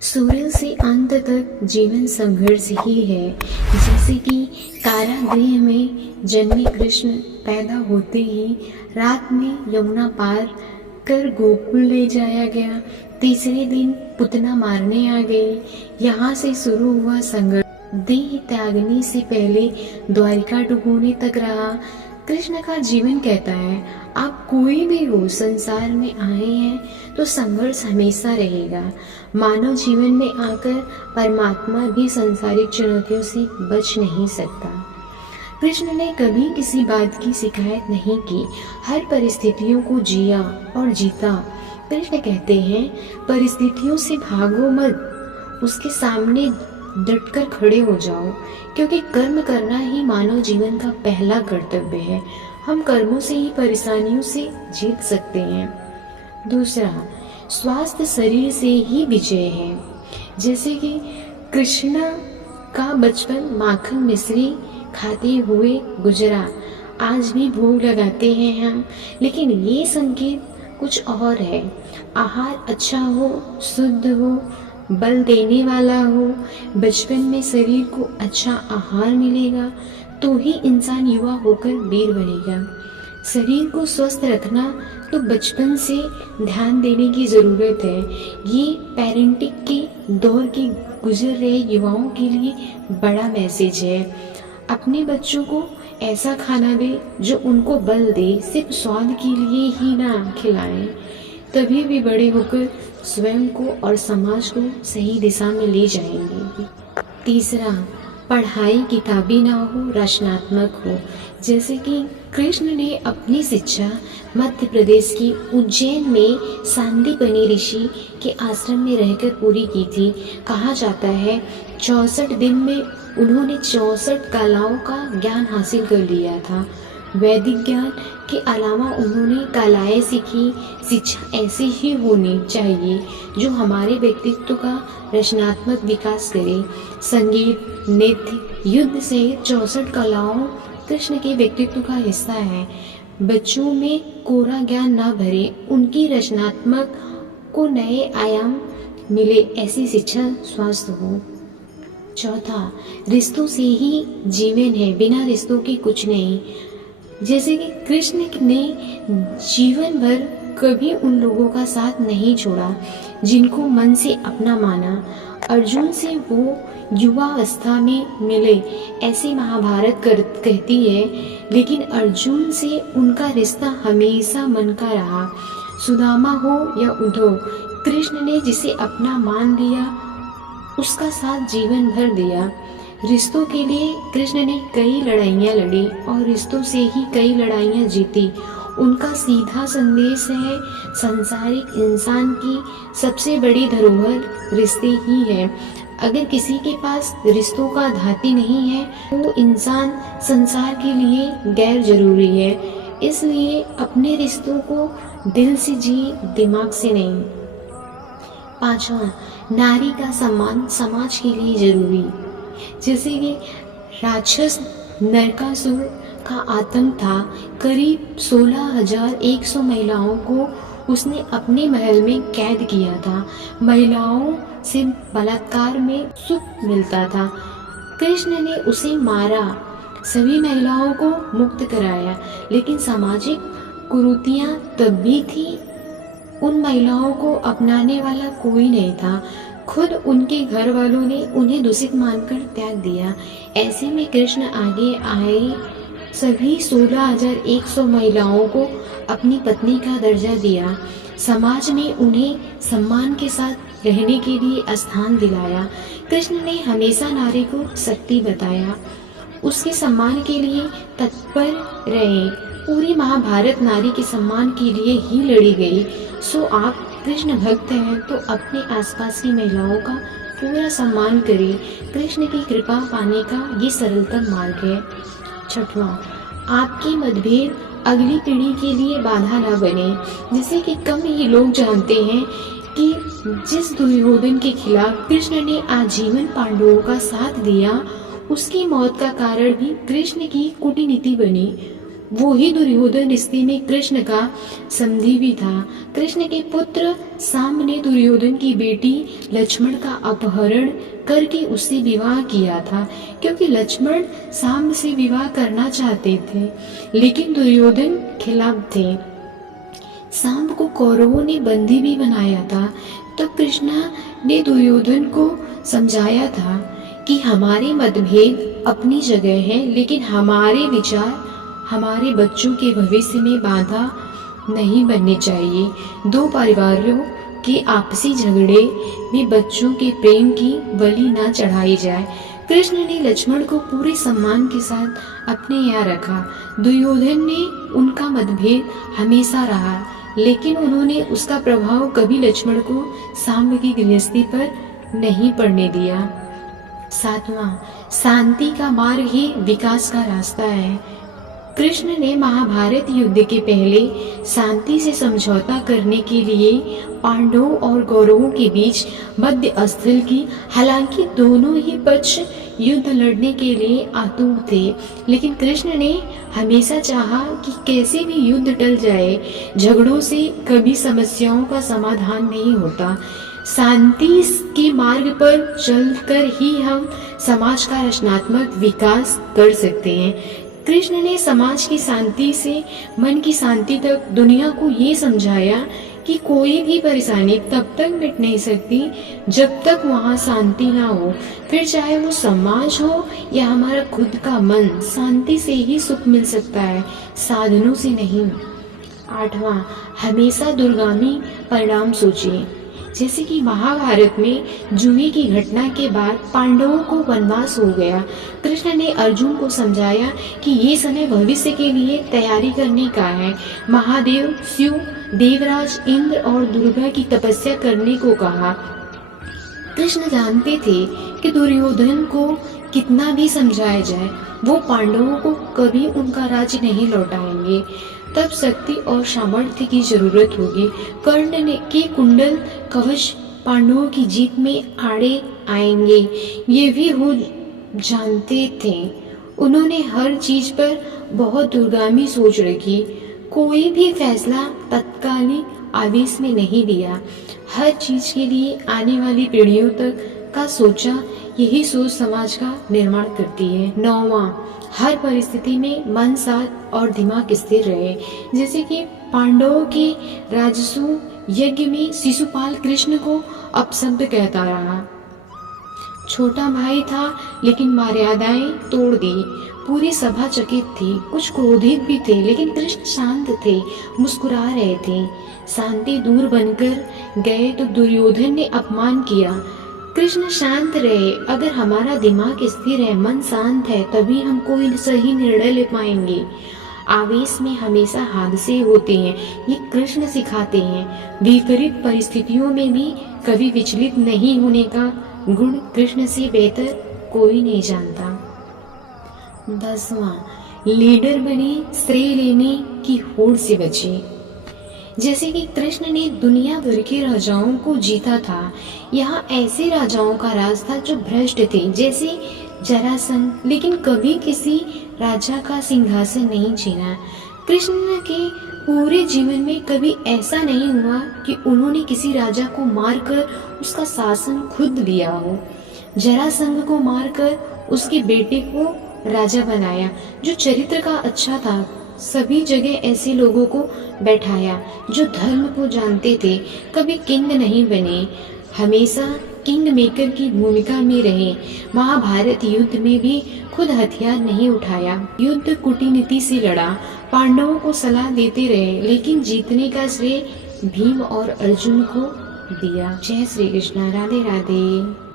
शुरू से अंत तक जीवन संघर्ष ही है। जैसे कि कारागृह में जन्मे कृष्ण पैदा होते ही रात में यमुना पार कर गोकुल ले जाया गया। तीसरे दिन पुतना मारने आ गए। यहाँ से शुरू हुआ संघर्ष देह त्यागने से पहले द्वारिका डुबोने तक रहा। कृष्ण का जीवन कहता है, आप कोई भी हो, संसार में आए हैं तो संघर्ष हमेशा रहेगा। मानव जीवन में आकर परमात्मा भी संसारिक चुनौतियों से बच नहीं सकता। कृष्ण ने कभी किसी बात की शिकायत नहीं की, हर परिस्थितियों को जिया और जीता। कृष्ण कहते हैं, परिस्थितियों से भागो मत, उसके सामने डटकर खड़े हो जाओ, क्योंकि कर्म करना ही मानव जीवन का पहला कर्तव्य है। हम कर्मों से ही परेशानियों से जीत सकते हैं। दूसरा, स्वास्थ्य शरीर से ही विजय है। जैसे कि कृष्ण का बचपन माखन मिश्री खाते हुए गुजरा। आज भी भोग लगाते हैं हम, लेकिन ये संकेत कुछ और है। आहार अच्छा हो, शुद्ध हो, बल देने वाला हो। बचपन में शरीर को अच्छा आहार मिलेगा तो ही इंसान युवा होकर वीर बनेगा। शरीर को स्वस्थ रखना तो बचपन से ध्यान देने की ज़रूरत है। ये पेरेंटिंग के दौर के गुजर रहे युवाओं के लिए बड़ा मैसेज है। अपने बच्चों को ऐसा खाना दे जो उनको बल दे, सिर्फ स्वाद के लिए ही ना खिलाएं, तभी भी बड़े होकर स्वयं को और समाज को सही दिशा में ले जाएंगे। तीसरा, पढ़ाई किताबी ना हो, रचनात्मक हो। जैसे कि कृष्ण ने अपनी शिक्षा मध्य प्रदेश की उज्जैन में सांदीपनि ऋषि के आश्रम में रहकर पूरी की थी। कहा जाता है 64 दिन में उन्होंने 64 कलाओं का ज्ञान हासिल कर लिया था। वैदिक ज्ञान के अलावा उन्होंने कलाएं सीखी। शिक्षा ऐसी ही होनी चाहिए जो हमारे व्यक्तित्व का रचनात्मक विकास करे। संगीत, नृत्य, युद्ध से 64 कलाओं कृष्ण के व्यक्तित्व का हिस्सा है। बच्चों में कोरा ज्ञान न भरे, उनकी रचनात्मक को नए आयाम मिले, ऐसी शिक्षा स्वस्थ हो। चौथा, रिश्तों से ही जीवन है, बिना रिश्तों के कुछ नहीं। जैसे कि कृष्ण ने जीवन भर कभी उन लोगों का साथ नहीं छोड़ा जिनको मन से अपना माना। अर्जुन से वो युवावस्था में मिले, ऐसे महाभारत कहती है, लेकिन अर्जुन से उनका रिश्ता हमेशा मन का रहा। सुदामा हो या उद्धव, कृष्ण ने जिसे अपना मान लिया उसका साथ जीवन भर दिया। रिश्तों के लिए कृष्ण ने कई लड़ाइयाँ लड़ी और रिश्तों से ही कई लड़ाइयाँ जीती। उनका सीधा संदेश है, संसारिक इंसान की सबसे बड़ी धरोहर रिश्ते ही है। अगर किसी के पास रिश्तों का धाती नहीं है तो इंसान संसार के लिए गैर जरूरी है। इसलिए अपने रिश्तों को दिल से जी, दिमाग से नहीं। पांचवा, नारी का सम्मान समाज के लिए जरूरी। जैसे कि राक्षस नरकासुर का आतंक था। करीब 16,100 महिलाओं को उसने अपने महल में कैद किया था। महिलाओं से बलात्कार में सुख मिलता था। कृष्ण ने उसे मारा, सभी महिलाओं को मुक्त कराया, लेकिन सामाजिक कुरीतियां तब भी थी। उन महिलाओं को अपनाने वाला कोई नहीं था। खुद उनके घर वालों ने उन्हें दूषित मानकर त्याग दिया। ऐसे में कृष्ण आगे आए, सभी 16,100 महिलाओं को अपनी पत्नी का दर्जा दिया। समाज में उन्हें सम्मान के साथ रहने के लिए स्थान दिलाया। कृष्ण ने हमेशा नारी को शक्ति बताया, उसके सम्मान के लिए तत्पर रहे। पूरी महाभारत नारी के सम्मान के लिए ही लड़ी गई। सो आप कृष्ण भक्त हैं तो अपने आसपास की महिलाओं का पूरा सम्मान करें। कृष्ण की कृपा पाने का ये सरलतम मार्ग है। छठवां, आपकी मतभेद अगली पीढ़ी के लिए बाधा न बने। जैसे कि कम ही लोग जानते हैं कि जिस दुर्योधन के खिलाफ कृष्ण ने आजीवन पांडवों का साथ दिया, उसकी मौत का कारण भी कृष्ण की कूटनीति बनी। वो ही दुर्योधन रिश्ते में कृष्ण का समधी भी था। कृष्ण के पुत्र सांब ने दुर्योधन की बेटी लक्ष्मण का अपहरण करके उससे विवाह किया था, क्योंकि लक्ष्मण सांब से विवाह करना चाहते थे, लेकिन दुर्योधन खिलाफ थे। सांब को कौरवों ने बंदी भी बनाया था। तो कृष्णा ने दुर्योधन को समझाया था कि हमारे मतभेद अपनी जगह है, लेकिन हमारे विचार हमारे बच्चों के भविष्य में बाधा नहीं बनने चाहिए। दो परिवारों के आपसी झगड़े में बच्चों के प्रेम की बलि न चढ़ाई जाए। कृष्ण ने लक्ष्मण को पूरे सम्मान के साथ अपने यहाँ रखा। दुर्योधन ने उनका मतभेद हमेशा रहा, लेकिन उन्होंने उसका प्रभाव कभी लक्ष्मण को सांब की गृहस्थी पर नहीं पड़ने दिया। 7वां, शांति का मार्ग ही विकास का रास्ता है। कृष्ण ने महाभारत युद्ध के पहले शांति से समझौता करने के लिए पांडवों और कौरवों के बीच मध्य स्थल की। हालांकि दोनों ही पक्ष युद्ध लड़ने के लिए आतुर थे, लेकिन कृष्ण ने हमेशा चाहा कि कैसे भी युद्ध टल जाए। झगड़ों से कभी समस्याओं का समाधान नहीं होता। शांति के मार्ग पर चलकर ही हम समाज का रचनात्मक विकास कर सकते हैं। कृष्ण ने समाज की शांति से मन की शांति तक दुनिया को ये समझाया कि कोई भी परेशानी तब तक मिट नहीं सकती जब तक वहाँ शांति ना हो। फिर चाहे वो समाज हो या हमारा खुद का मन, शांति से ही सुख मिल सकता है, साधनों से नहीं। 8वां, हमेशा दूरगामी परिणाम सोचिए। जैसे कि महाभारत में जुए की घटना के बाद पांडवों को वनवास हो गया। कृष्ण ने अर्जुन को समझाया कि ये समय भविष्य के लिए तैयारी करने का है। महादेव, शिव, देवराज, इंद्र और दुर्गा की तपस्या करने को कहा। कृष्ण जानते थे कि दुर्योधन को कितना भी समझाया जाए, वो पांडवों को कभी उनका राज्य नहीं लौटाएंगे। तब शक्ति और सामर्थ्य की जरूरत होगी। कर्ण ने के कुंडल कवच पांडवों की जीत में आड़े आएंगे, ये भी वो जानते थे। उन्होंने हर चीज पर बहुत दूरगामी सोच रखी। कोई भी फैसला तत्कालिक आवेश में नहीं लिया। हर चीज के लिए आने वाली पीढ़ियों तक का सोचा। यही सोच समाज का निर्माण करती है। 9वां, हर परिस्थिति में मन साथ और दिमाग स्थिर रहे। जैसे कि पांडवों के राजसू यज्ञ में शिशुपाल कृष्ण को अपशब्द कहता रहा। छोटा भाई था लेकिन मर्यादाएं तोड़ दी। पूरी सभा चकित थी, कुछ क्रोधित भी थे, लेकिन कृष्ण शांत थे, मुस्कुरा रहे थे। शांति दूर बनकर गए तो दुर्योधन ने अपमान किया। कृष्ण शांत रहे। अगर हमारा दिमाग स्थिर है, मन शांत है, तभी हम कोई सही निर्णय ले पाएंगे। आवेश में हमेशा हादसे होते हैं, ये कृष्ण सिखाते हैं। विपरीत परिस्थितियों में भी कभी विचलित नहीं होने का गुण कृष्ण से बेहतर कोई नहीं जानता। 10वां, लीडर बने, श्रेय लेने की होड़ से बचे। जैसे कि कृष्ण ने दुनिया भर के राजाओं को जीता था, यहाँ ऐसे राजाओं का राज था जो भ्रष्ट थे, जैसे जरासंध, लेकिन कभी किसी राजा का सिंहासन नहीं छीना। कृष्ण के पूरे जीवन में कभी ऐसा नहीं हुआ कि उन्होंने किसी राजा को मारकर उसका शासन खुद लिया हो। जरासंध को मारकर उसके बेटे को राजा बनाया, जो चरित्र का अच्छा था। सभी जगह ऐसे लोगों को बैठाया जो धर्म को जानते थे, कभी किंग नहीं बने, हमेशा किंग मेकर की भूमिका में रहे। महाभारत युद्ध में भी खुद हथियार नहीं उठाया, युद्ध कूटनीति से लड़ा, पांडवों को सलाह देते रहे, लेकिन जीतने का श्रेय भीम और अर्जुन को दिया। जय श्री कृष्ण। राधे राधे।